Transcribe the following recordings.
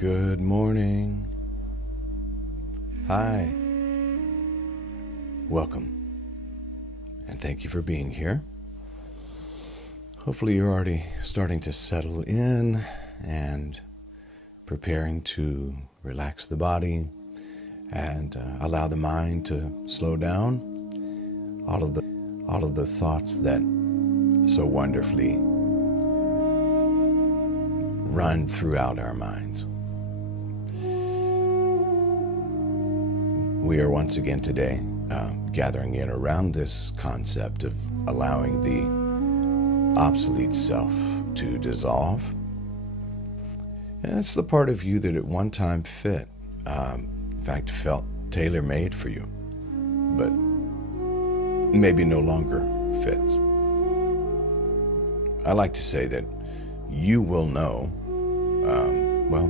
Good morning. Hi. Welcome. And thank you for being here. Hopefully you're already starting to settle in and preparing to relax the body and allow the mind to slow down. All of the thoughts that so wonderfully run throughout our minds. We are once again today gathering in around this concept of allowing the obsolete self to dissolve. And that's the part of you that at one time fit, in fact, felt tailor-made for you, but maybe no longer fits. I like to say that you will know,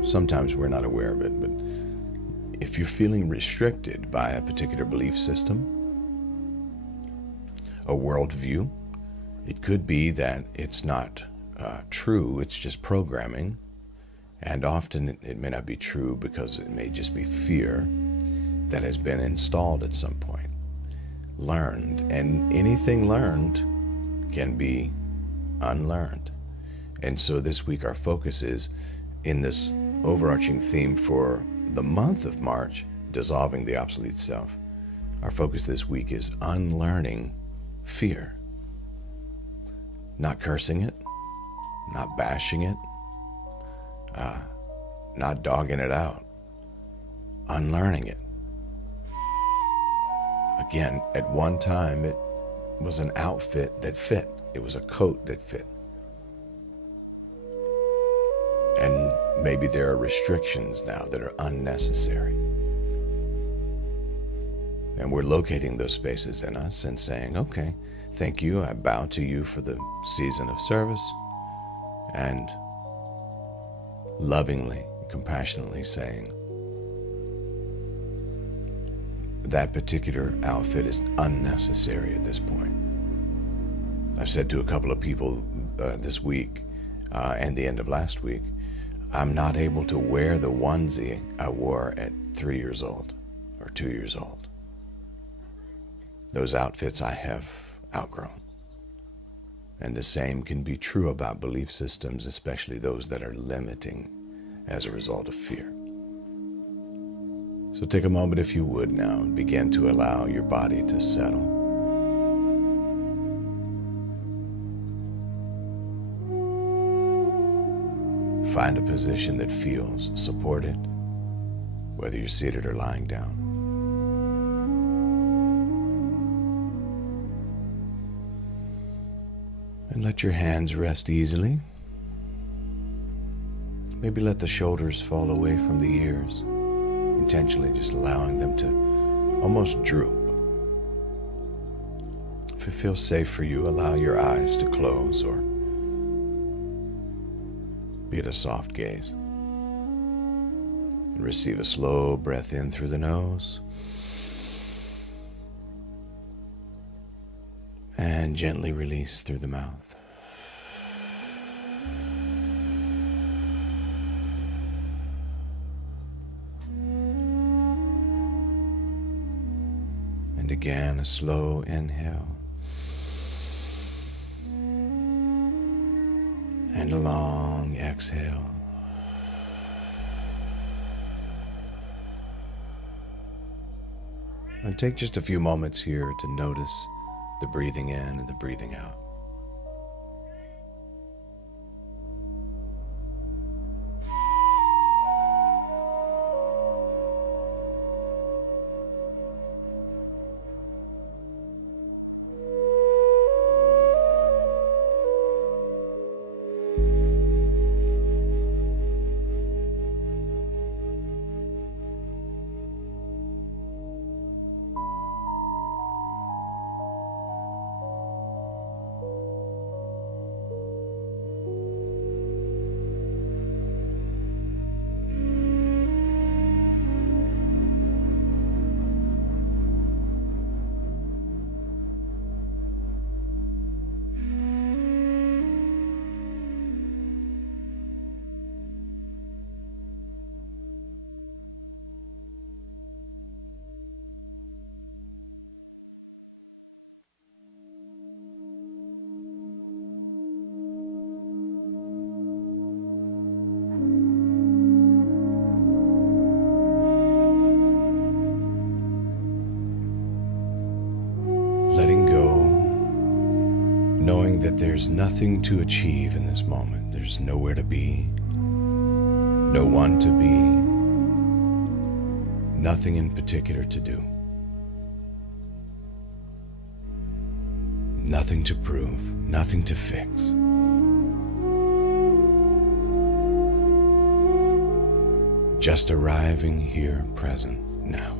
sometimes we're not aware of it, but if you're feeling restricted by a particular belief system, a worldview, it could be that it's not true, it's just programming. And often it may not be true because it may just be fear that has been installed at some point, learned. And anything learned can be unlearned. And so this week our focus is in this overarching theme for the month of March, dissolving the obsolete self. Our focus this week is unlearning fear. Not cursing it, not bashing it, not dogging it out, unlearning it. Again, at one time it was an outfit that fit. It was a coat that fit. And maybe there are restrictions now that are unnecessary. And we're locating those spaces in us and saying, okay, thank you. I bow to you for the season of service. And lovingly, compassionately saying, that particular outfit is unnecessary at this point. I've said to a couple of people this week and the end of last week, I'm not able to wear the onesie I wore at 3 years old or 2 years old. Those outfits I have outgrown. And the same can be true about belief systems, especially those that are limiting as a result of fear. So take a moment, if you would now, and begin to allow your body to settle. Find a position that feels supported, whether you're seated or lying down. And let your hands rest easily. Maybe let the shoulders fall away from the ears, intentionally just allowing them to almost droop. If it feels safe for you, allow your eyes to close or be it a soft gaze. And receive a slow breath in through the nose. And gently release through the mouth. And again, a slow inhale. And a long exhale. And take just a few moments here to notice the breathing in and the breathing out. knowing that there's nothing to achieve in this moment. There's nowhere to be, no one to be, nothing in particular to do, nothing to prove, nothing to fix. Just arriving here, present, now.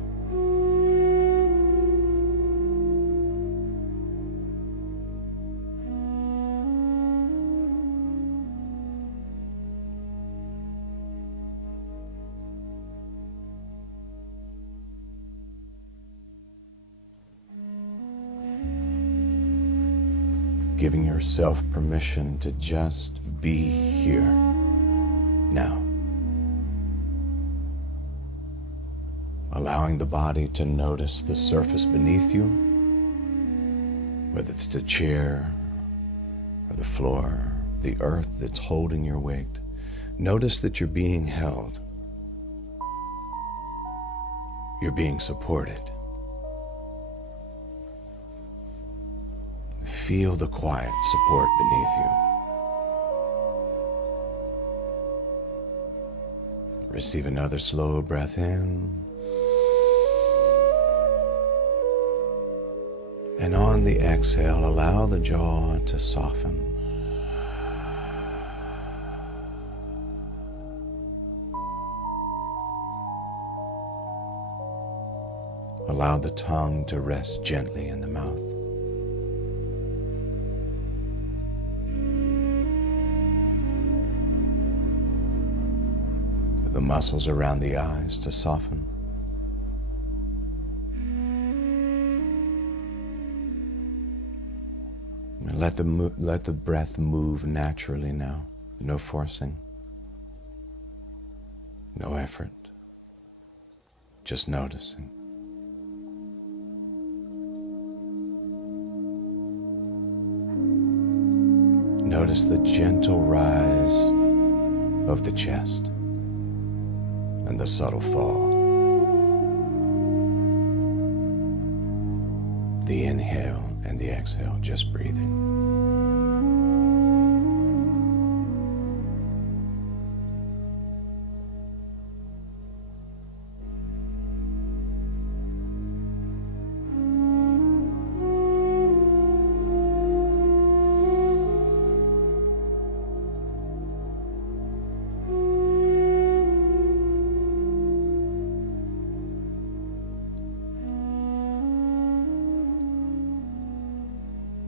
Giving yourself permission to just be here, now. Allowing the body to notice the surface beneath you, whether it's the chair or the floor, the earth that's holding your weight. Notice that you're being held. You're being supported. Feel the quiet support beneath you. Receive another slow breath in. And on the exhale, allow the jaw to soften. Allow the tongue to rest gently in the mouth. The muscles around the eyes to soften. And let the breath move naturally now. No forcing. No effort. Just noticing. Notice the gentle rise of the chest and the subtle fall. The inhale and the exhale, just breathing.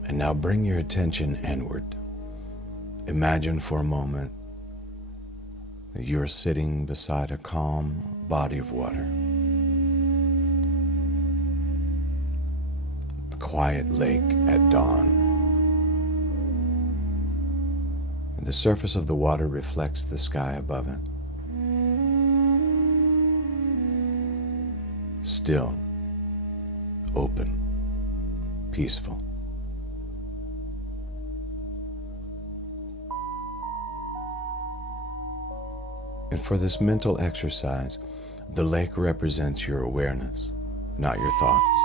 And now bring your attention inward. Imagine for a moment that you're sitting beside a calm body of water. A quiet lake at dawn. And the surface of the water reflects the sky above it. Still, open, peaceful. And for this mental exercise, the lake represents your awareness, not your thoughts,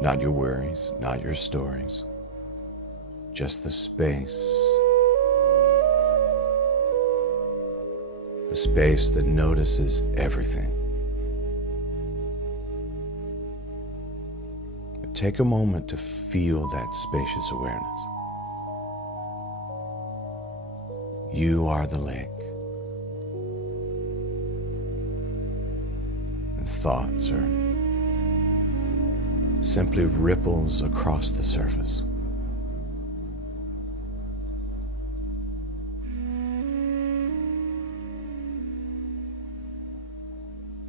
not your worries, not your stories, just the space that notices everything. Take a moment to feel that spacious awareness. You are the lake. And thoughts are simply ripples across the surface.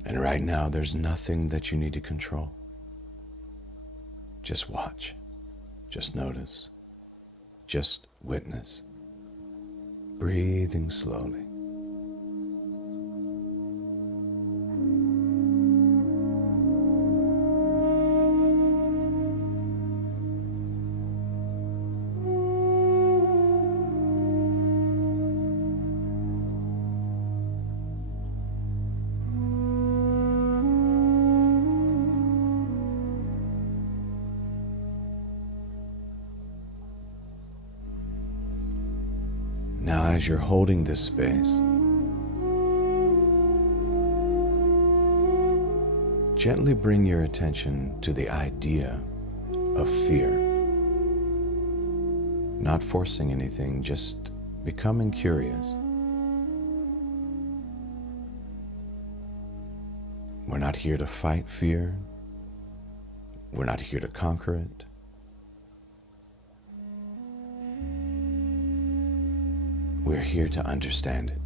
And right now, there's nothing that you need to control. Just watch. Just notice. Just witness. Breathing slowly. as you're holding this space, gently bring your attention to the idea of fear. Not forcing anything, just becoming curious. We're not here to fight fear. We're not here to conquer it. We're here to understand it.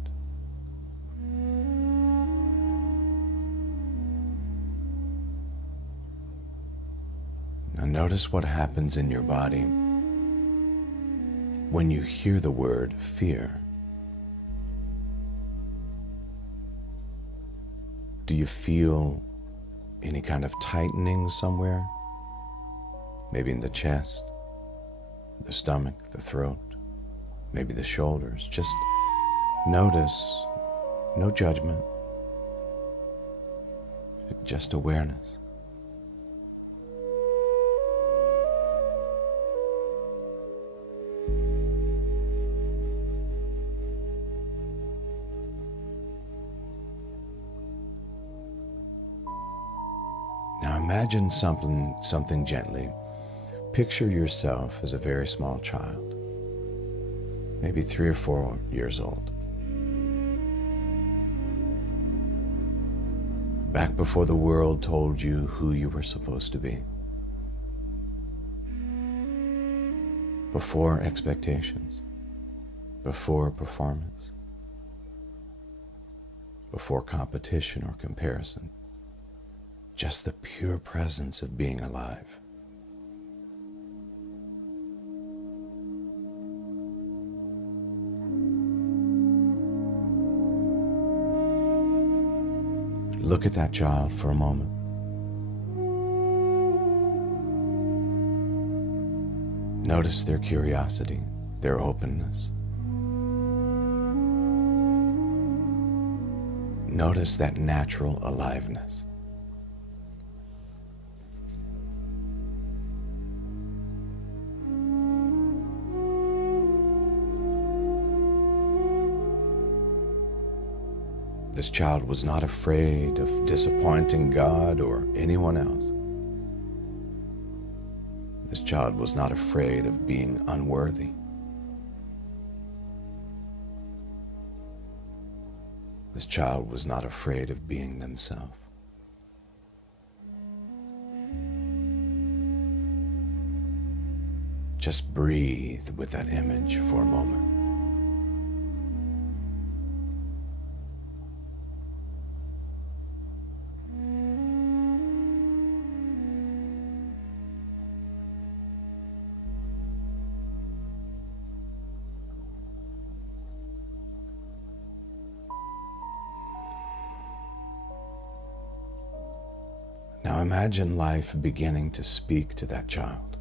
Now notice what happens in your body when you hear the word fear. Do you feel any kind of tightening somewhere? Maybe in the chest, the stomach, the throat, maybe the shoulders. Just notice, no judgment, just awareness. Now imagine something gently. Picture yourself as a very small child, maybe 3 or 4 years old. Back before the world told you who you were supposed to be. Before expectations, before performance, before competition or comparison. Just the pure presence of being alive. Look at that child for a moment. Notice their curiosity, their openness. Notice that natural aliveness. This child was not afraid of disappointing God or anyone else. This child was not afraid of being unworthy. This child was not afraid of being themselves. Just breathe with that image for a moment. Now imagine life beginning to speak to that child.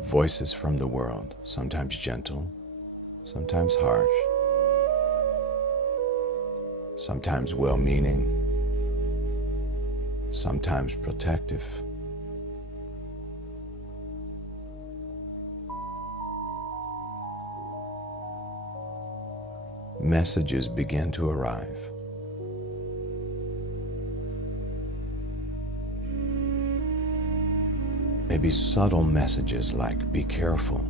Voices from the world, sometimes gentle, sometimes harsh, sometimes well-meaning, sometimes protective. Messages begin to arrive. Maybe subtle messages like be careful,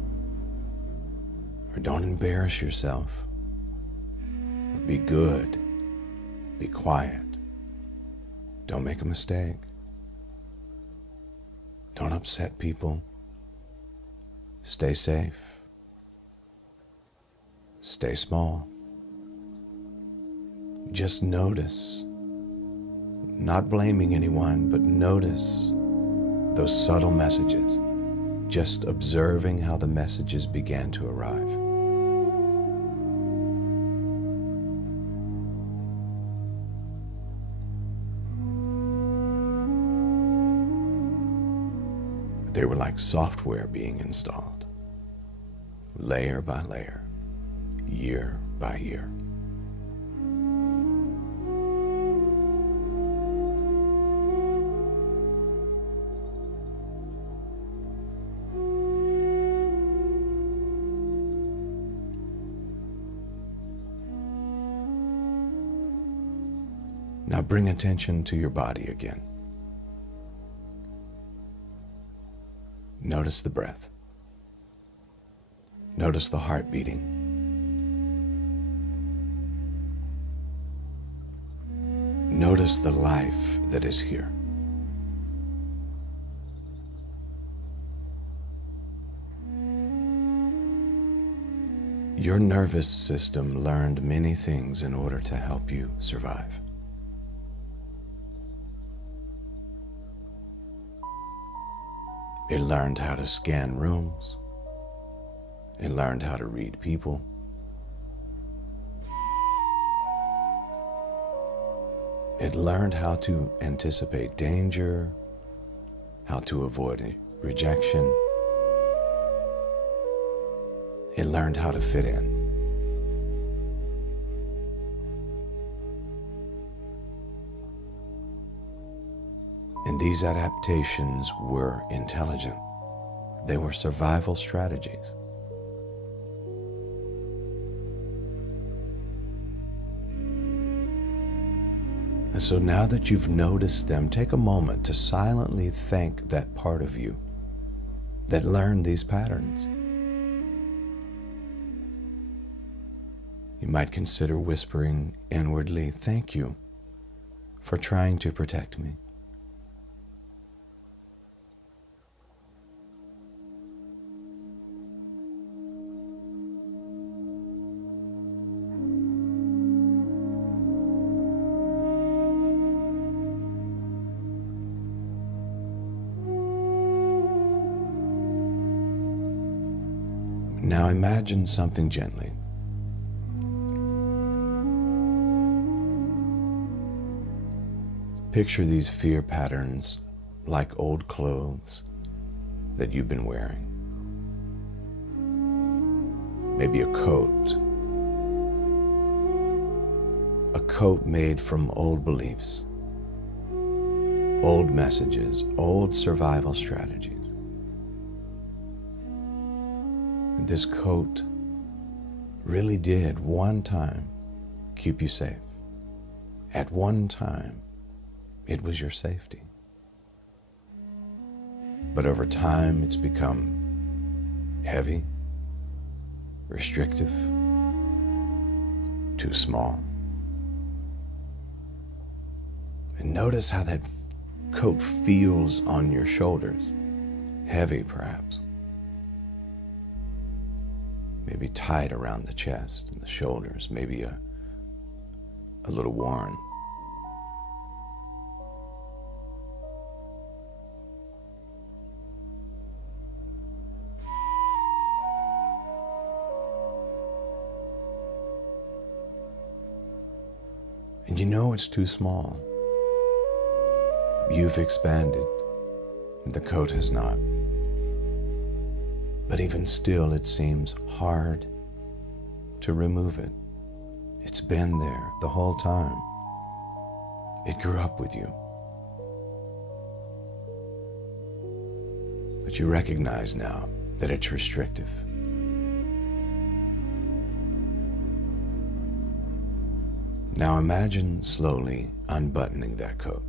or don't embarrass yourself, or be good, be quiet, don't make a mistake, don't upset people, stay safe, stay small. Just notice, not blaming anyone, but notice those subtle messages, just observing how the messages began to arrive. They were like software being installed, layer by layer, year by year. Now bring attention to your body again. Notice the breath. Notice the heart beating. Notice the life that is here. Your nervous system learned many things in order to help you survive. It learned how to scan rooms. It learned how to read people. It learned how to anticipate danger, how to avoid rejection. It learned how to fit in. And these adaptations were intelligent. They were survival strategies. And so now that you've noticed them, take a moment to silently thank that part of you that learned these patterns. You might consider whispering inwardly, "Thank you for trying to protect me." Now imagine something gently. Picture these fear patterns like old clothes that you've been wearing. Maybe a coat made from old beliefs, old messages, old survival strategies. And this coat really did one time keep you safe. At one time, it was your safety. But over time, it's become heavy, restrictive, too small. And notice how that coat feels on your shoulders. Heavy, perhaps. Maybe tight around the chest and the shoulders. Maybe a little worn. And you know it's too small. You've expanded, and the coat has not. But even still, it seems hard to remove it. It's been there the whole time. It grew up with you. But you recognize now that it's restrictive. Now imagine slowly unbuttoning that coat.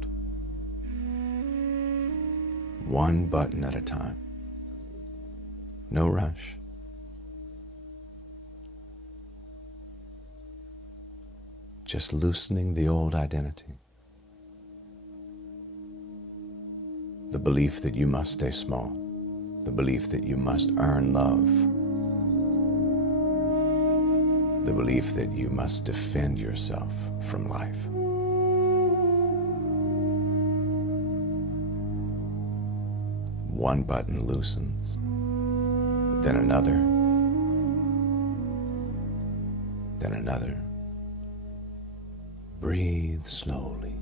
One button at a time. No rush. Just loosening the old identity. The belief that you must stay small. The belief that you must earn love. The belief that you must defend yourself from life. One button loosens, then another, then another. Breathe slowly.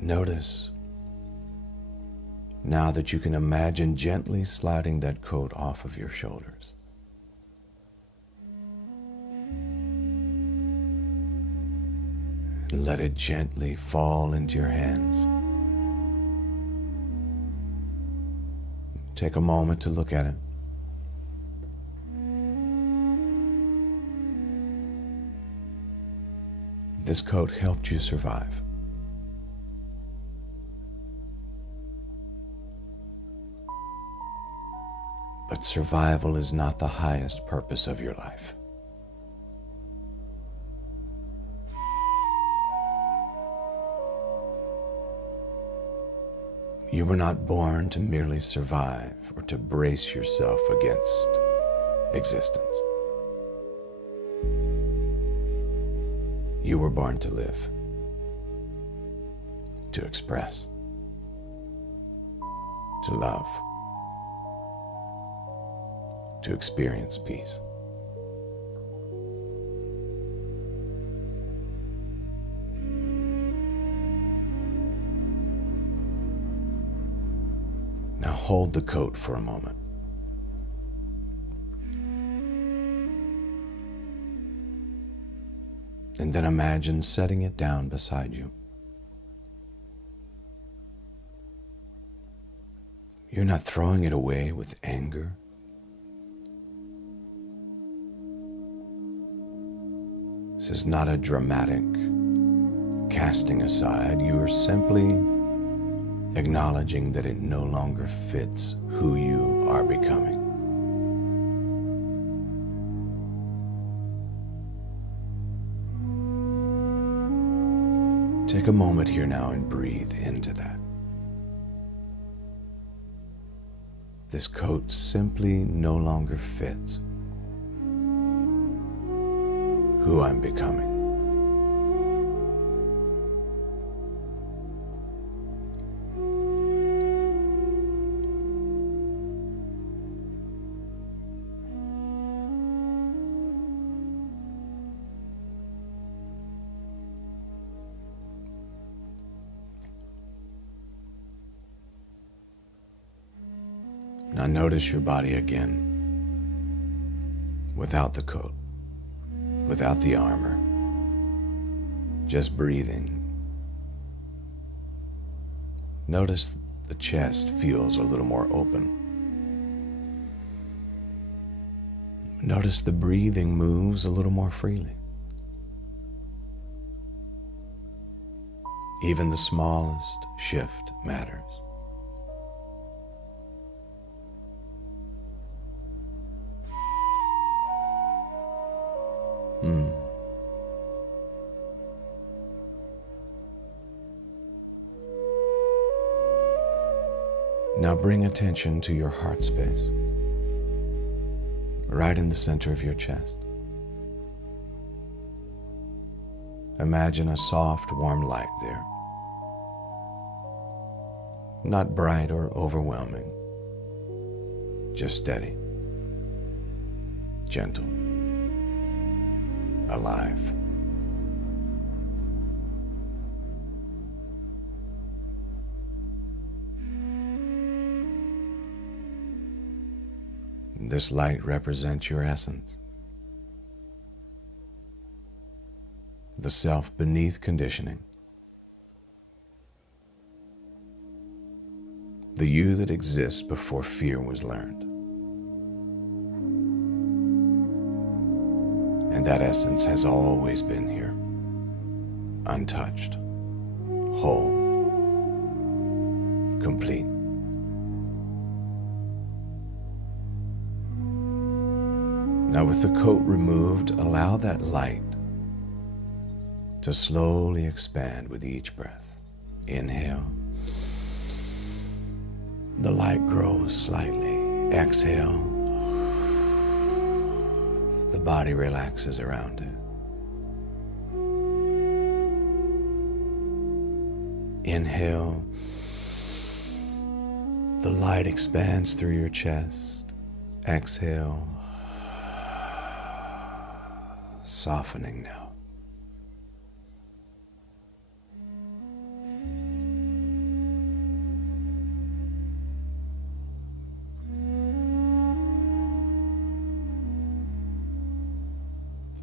Notice, now that you can imagine gently sliding that coat off of your shoulders. and let it gently fall into your hands. Take a moment to look at it. This coat helped you survive. But survival is not the highest purpose of your life. You were not born to merely survive or to brace yourself against existence. You were born to live, to express, to love, to experience peace. Now hold the coat for a moment. And then imagine setting it down beside you. You're not throwing it away with anger. This is not a dramatic casting aside. You are simply acknowledging that it no longer fits who you are becoming. Take a moment here now and breathe into that. This coat simply no longer fits who I'm becoming. Now notice your body again, without the coat, without the armor, just breathing. Notice the chest feels a little more open. Notice the breathing moves a little more freely. Even the smallest shift matters. Now bring attention to your heart space, right in the center of your chest. Imagine a soft, warm light there. Not bright or overwhelming, just steady, gentle, alive. This light represents your essence, the self beneath conditioning, the you that exists before fear was learned. And that essence has always been here, untouched, whole, complete. Now with the coat removed, allow that light to slowly expand with each breath. Inhale. The light grows slightly. Exhale. The body relaxes around it. Inhale. The light expands through your chest. Exhale. Softening now.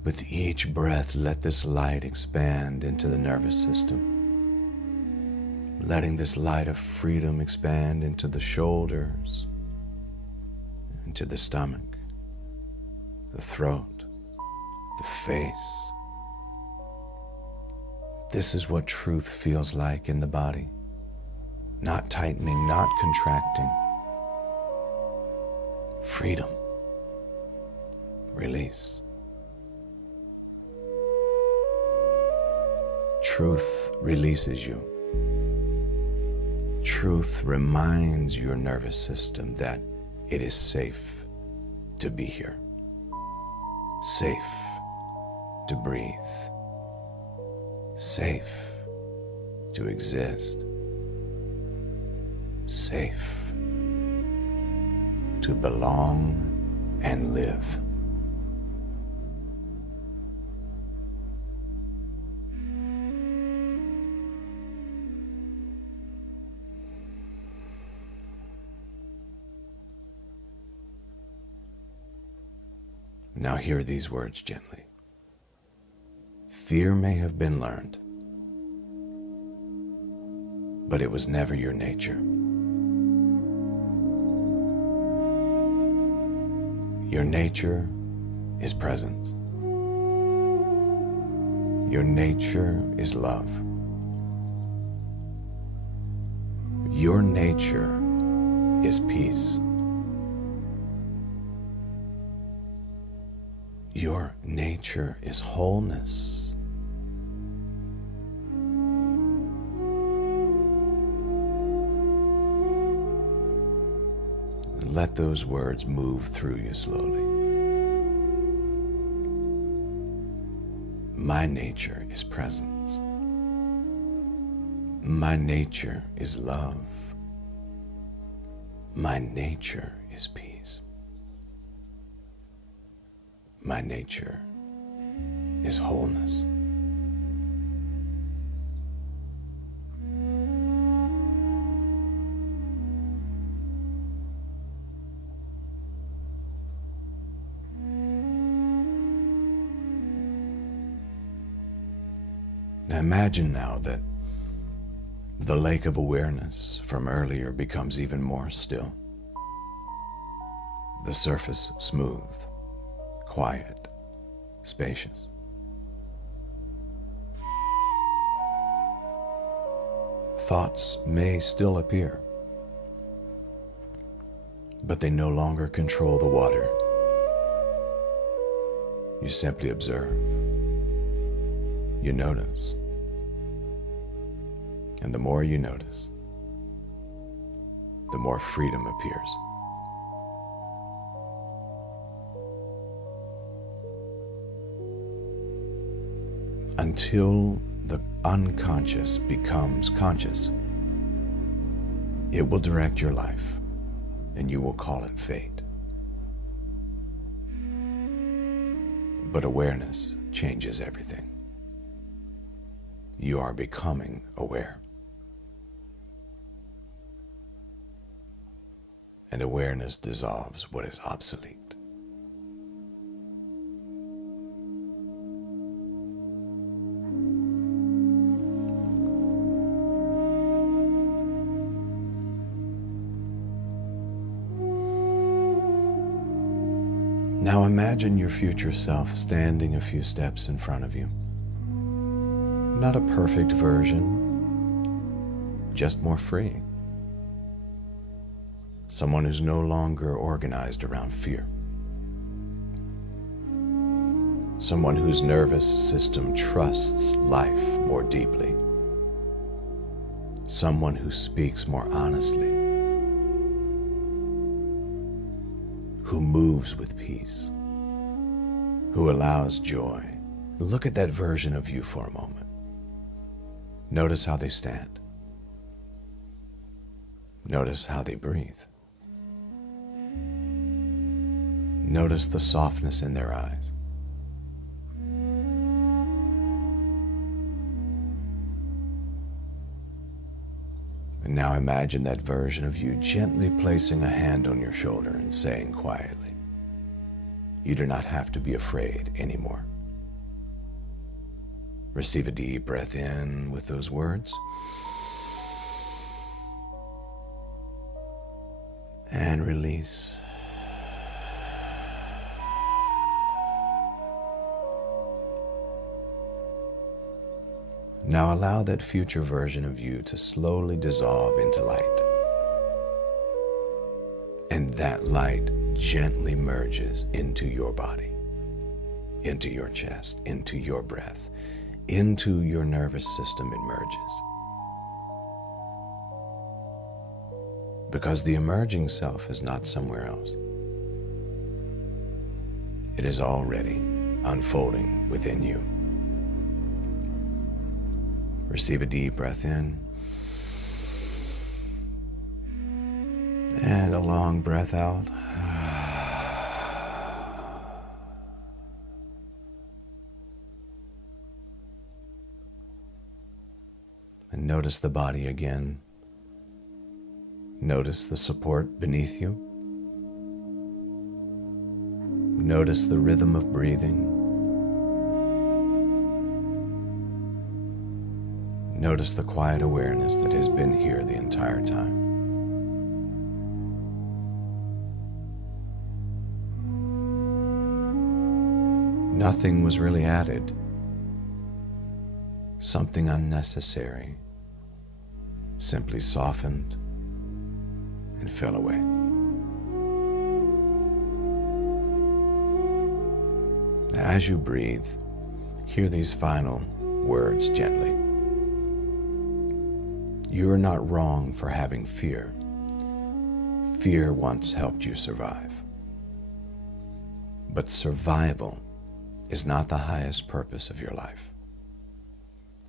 With each breath, let this light expand into the nervous system, letting this light of freedom expand into the shoulders, into the stomach, the throat, the face. This is what truth feels like in the body. Not tightening, not contracting. Freedom. Release. Truth releases you. Truth reminds your nervous system that it is safe to be here. Safe to breathe. Safe to exist. Safe to belong and live. Now hear these words gently. Fear may have been learned, but it was never your nature. Your nature is presence. Your nature is love. Your nature is peace. Your nature is wholeness. Let those words move through you slowly. My nature is presence. My nature is love. My nature is peace. My nature is wholeness. Now imagine now that the lake of awareness from earlier becomes even more still. The surface smooth, quiet, spacious. Thoughts may still appear, but they no longer control the water. You simply observe. You notice. And the more you notice, the more freedom appears. Until the unconscious becomes conscious, it will direct your life, and you will call it fate. But awareness changes everything. You are becoming aware. And awareness dissolves what is obsolete. Now imagine your future self standing a few steps in front of you. Not a perfect version, just more free. Someone who's no longer organized around fear. Someone whose nervous system trusts life more deeply. Someone who speaks more honestly. Who moves with peace. Who allows joy. Look at that version of you for a moment. Notice how they stand. Notice how they breathe. Notice the softness in their eyes. And now imagine that version of you gently placing a hand on your shoulder and saying quietly, "You do not have to be afraid anymore. Receive a deep breath in with those words. And release. Now allow that future version of you to slowly dissolve into light. And that light gently merges into your body, into your chest, into your breath, into your nervous system. It merges. Because the emerging self is not somewhere else. It is already unfolding within you. Receive a deep breath in. And a long breath out. And notice the body again. Notice the support beneath you. Notice the rhythm of breathing. Notice the quiet awareness that has been here the entire time. Nothing was really added. Something unnecessary simply softened and fell away. As you breathe, hear these final words gently. You are not wrong for having fear. Fear once helped you survive. But survival is not the highest purpose of your life.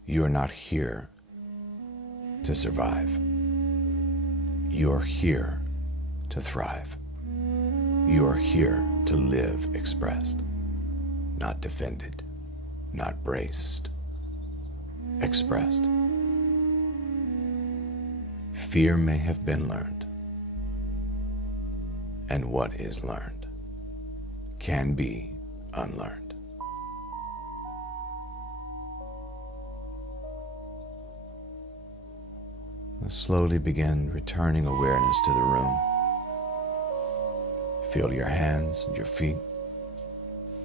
You are not here to survive. You're here to thrive. You're here to live expressed, not defended, not braced, expressed. Fear may have been learned, and what is learned can be unlearned. Slowly begin returning awareness to the room. Feel your hands and your feet,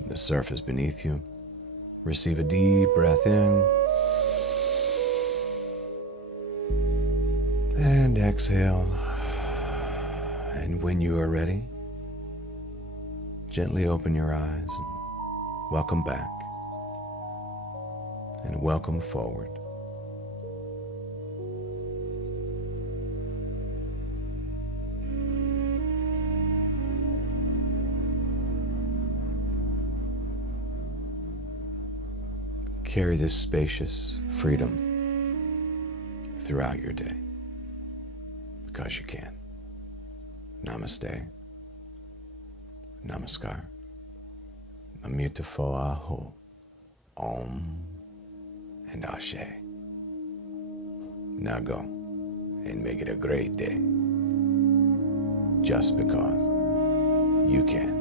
the surface beneath you. Receive a deep breath in. And exhale. And when you are ready, gently open your eyes and welcome back. And welcome forward. Carry this spacious freedom throughout your day, because you can. Namaste. Namaskar. Amita fo aho. Om and Ashe. Now go and make it a great day, just because you can.